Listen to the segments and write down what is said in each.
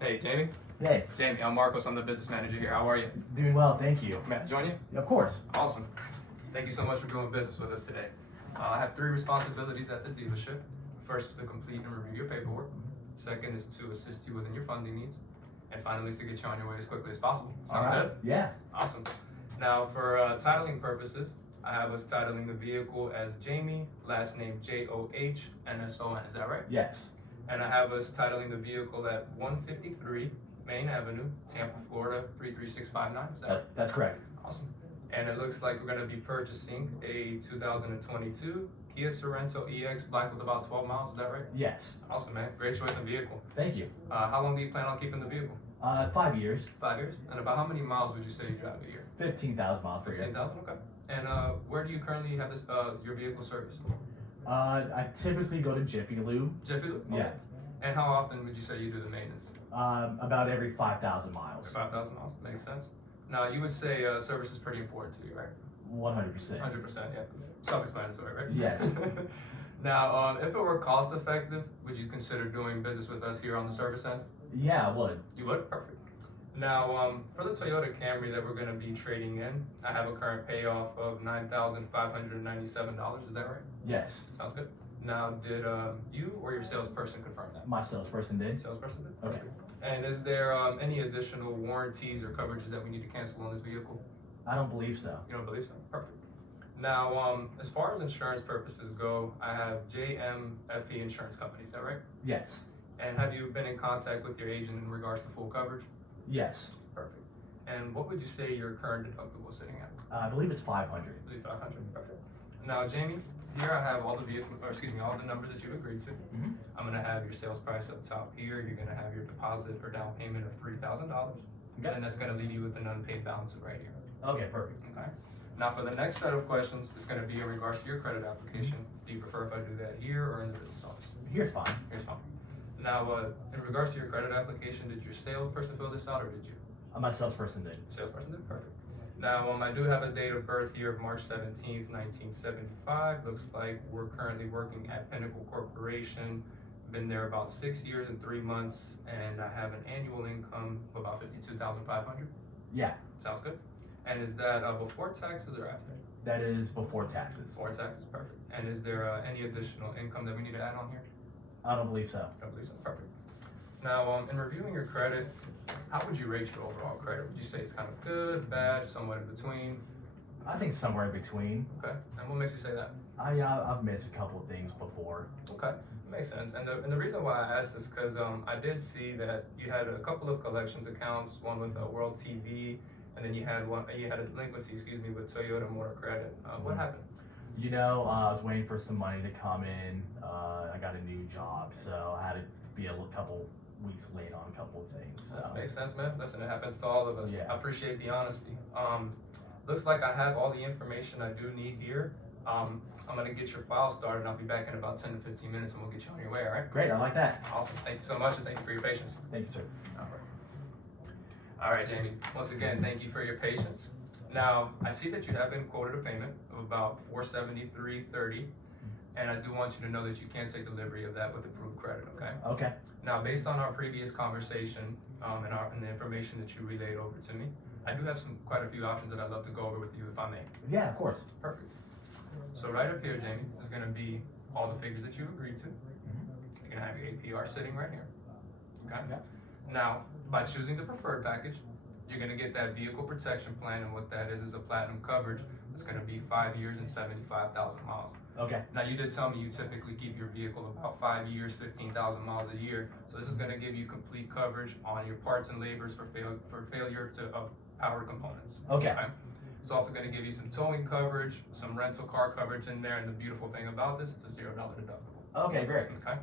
Hey, Jamie. Hey, Jamie, I'm Marcos. I'm the business manager here. How are you? doing well, thank you. May I join you? Of course. Awesome. Thank you so much for doing business with us today. I have 3 responsibilities at the dealership. First is to complete and review your paperwork. Second is to assist you within your funding needs. And finally is to get you on your way as quickly as possible. Sound good? Yeah. Awesome. Now, for titling purposes, I have us titling the vehicle as Jamie, last name John, is that right? Yes. And I have us titling the vehicle at 153 Main Avenue, Tampa, Florida 33659. Is that right? That's correct. Awesome. And it looks like we're going to be purchasing a 2022 Kia Sorento EX Black with about 12 miles. Is that right? Yes. Awesome, man. Great choice of vehicle. Thank you. How long do you plan on keeping the vehicle? 5 years. 5 years. And about how many miles would you say you drive a year? 15,000 miles per year. 15,000. Okay. And where do you currently have this your vehicle serviced? I typically go to Jiffy Lube. Jiffy Lube? Yeah. Okay. And how often would you say you do the maintenance? About every 5,000 miles. 5,000 miles. Makes sense. Now, you would say service is pretty important to you, right? 100%. 100%, yeah. Self-explanatory, right? Yes. Now, if it were cost effective, would you consider doing business with us here on the service end? Yeah, I would. You would? Perfect. Now, for the Toyota Camry that we're going to be trading in, I have a current payoff of $9,597. Is that right? Yes. Sounds good. Now, did you or your salesperson confirm that? My salesperson did. Salesperson did? Okay. Perfect. And is there any additional warranties or coverages that we need to cancel on this vehicle? I don't believe so. You don't believe so? Perfect. Now, as far as insurance purposes go, I have JMFE Insurance Company. Is that right? Yes. And have you been in contact with your agent in regards to full coverage? Yes. Perfect. And what would you say your current deductible is sitting at? I believe it's 500. I believe 500. Perfect. Now, Jamie, here I have all the numbers that you agreed to. Mm-hmm. I'm going to have your sales price up top here. You're going to have your deposit or down payment of $3,000. Okay. And that's going to leave you with an unpaid balance of right here. Okay, perfect. Okay. Now, for the next set of questions, it's going to be in regards to your credit application. Do you prefer if I do that here or in the business office? Here's fine. Here's fine. Now, in regards to your credit application, did your salesperson fill this out or did you? My salesperson did. Salesperson did? Perfect. Now, I do have a date of birth here of March 17th, 1975. Looks like we're currently working at Pinnacle Corporation. Been there about 6 years and 3 months, and I have an annual income of about $52,500. Yeah. Sounds good. And is that before taxes or after? That is before taxes. Before taxes, perfect. And is there any additional income that we need to add on here? I don't believe so. I don't believe so. Perfect. Now, in reviewing your credit, how would you rate your overall credit? Would you say it's kind of good, bad, somewhat in between? I think somewhere in between. Okay. And what makes you say that? I've missed a couple of things before. Okay. Makes sense. And the reason why I asked is because I did see that you had a couple of collections accounts, one with World TV, and then you had a delinquency, with Toyota Motor Credit. What happened? You know, I was waiting for some money to come in. I got a new job, so I had to be a couple weeks late on a couple of things. So. Makes sense, man. Listen, it happens to all of us. Yeah. I appreciate the honesty. Looks like I have all the information I do need here. I'm going to get your file started, and I'll be back in about 10 to 15 minutes, and we'll get you on your way, all right? Great, I like that. Awesome. Thank you so much, and thank you for your patience. Thank you, sir. All right, Jamie. Once again, thank you for your patience. Now, I see that you have been quoted a payment of about $473.30, and I do want you to know that you can take delivery of that with approved credit, okay? Okay. Now, based on our previous conversation and the information that you relayed over to me, I do have quite a few options that I'd love to go over with you if I may. Yeah, of course. Perfect. So right up here, Jamie, is going to be all the figures that you agreed to. You're going to have your APR sitting right here. Okay? Yeah. Now, by choosing the preferred package, you're going to get that vehicle protection plan, and what that is a platinum coverage. It's going to be 5 years and 75,000 miles. Okay. Now, you did tell me you typically keep your vehicle about 5 years, 15,000 miles a year. So this is going to give you complete coverage on your parts and labors for failure of power components. Okay. It's also going to give you some towing coverage, some rental car coverage in there, and the beautiful thing about this, it's a $0 deductible. Okay, great. Okay.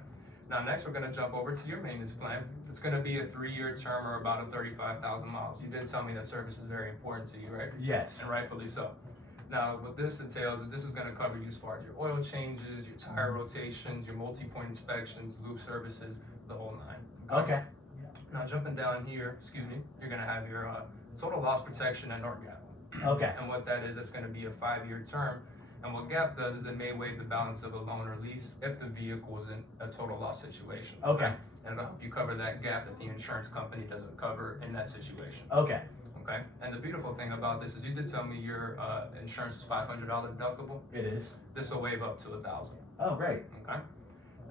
Now, next we're going to jump over to your maintenance plan. It's going to be a 3-year term or about 35,000 miles. You did tell me that service is very important to you, right? Yes. And rightfully so. Now, what this entails is this is going to cover you as far as your oil changes, your tire rotations, your multi-point inspections, lube services, the whole 9. Okay. Now, jumping down here, you're going to have your total loss protection and NORCAP. Okay. And what that is, it's going to be a 5-year term. And what GAP does is it may waive the balance of a loan or lease if the vehicle is in a total loss situation. Okay. And it'll help you cover that gap that the insurance company doesn't cover in that situation. Okay. Okay. And the beautiful thing about this is you did tell me your insurance is $500 deductible. It is. This will waive up to $1,000. Oh, great. Okay.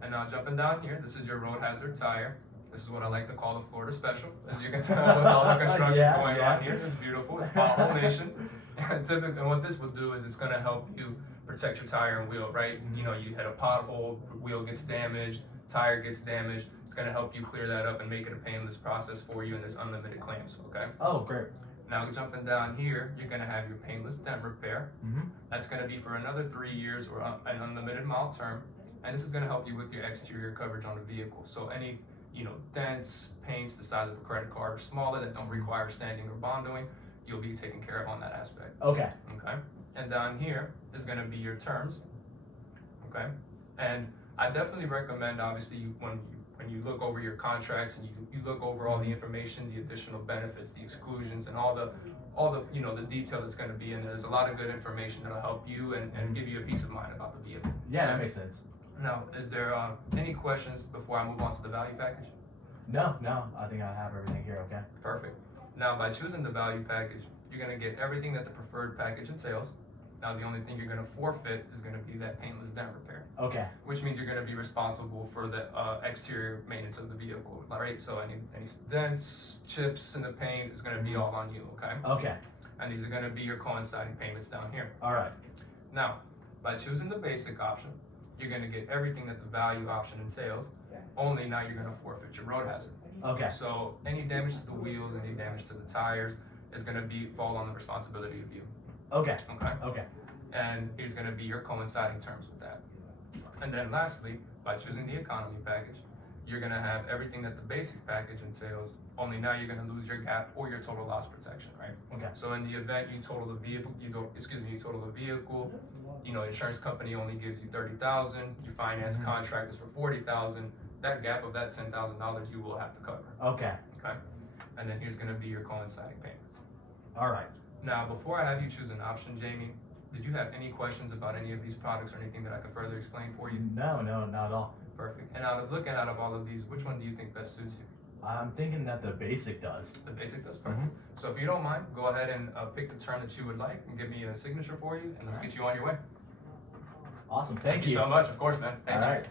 And now jumping down here, this is your road hazard tire. This is what I like to call the Florida special. As you can tell with all the construction going on here, it's beautiful. It's pothole nation. And typically, what this will do is it's going to help you protect your tire and wheel, right? You know, you hit a pothole, wheel gets damaged, tire gets damaged. It's going to help you clear that up and make it a painless process for you, and there's unlimited claims, okay? Oh, great. Now, jumping down here, you're going to have your painless dent repair. That's going to be for another 3 years or an unlimited mile term. And this is going to help you with your exterior coverage on the vehicle. So any, dents, paints the size of a credit card or smaller that don't require standing or bonding, you'll be taken care of on that aspect. Okay. Okay. And down here is going to be your terms. Okay. And I definitely recommend, obviously, when you look over your contracts and you look over all the information, the additional benefits, the exclusions, and all the the detail that's going to be in there. There's a lot of good information that'll help you and give you a peace of mind about the vehicle. Yeah, that makes sense. Now, is there any questions before I move on to the value package? No, I think I have everything here, okay? Perfect. Now, by choosing the value package, you're going to get everything that the preferred package entails. Now, the only thing you're going to forfeit is going to be that painless dent repair. Okay. Which means you're going to be responsible for the exterior maintenance of the vehicle, right? So any dents, chips in the paint is going to be all on you, okay? Okay. And these are going to be your coinciding payments down here. All right. Now, by choosing the basic option, you're going to get everything that the value option entails, only now you're going to forfeit your road hazard. Okay. So any damage to the wheels, any damage to the tires is going to fall on the responsibility of you. Okay. Okay. Okay. And here's going to be your coinciding terms with that. And then lastly, by choosing the economy package, you're going to have everything that the basic package entails, only now you're going to lose your gap or your total loss protection, right? Okay. So in the event you total the vehicle, insurance company only gives you $30,000, your finance contract is for $40,000, that gap of that $10,000 you will have to cover. Okay. Okay. And then here's going to be your coinciding payments. All right. Now, before I have you choose an option, Jamie, did you have any questions about any of these products or anything that I could further explain for you? No, not at all. Perfect. And looking out of all of these, which one do you think best suits you? I'm thinking that the basic does. The basic does, perfect. So if you don't mind, go ahead and pick the term that you would like and give me a signature for you, and let's get you on your way. Awesome. Thank you so much. Of course, man. Thank all you. right.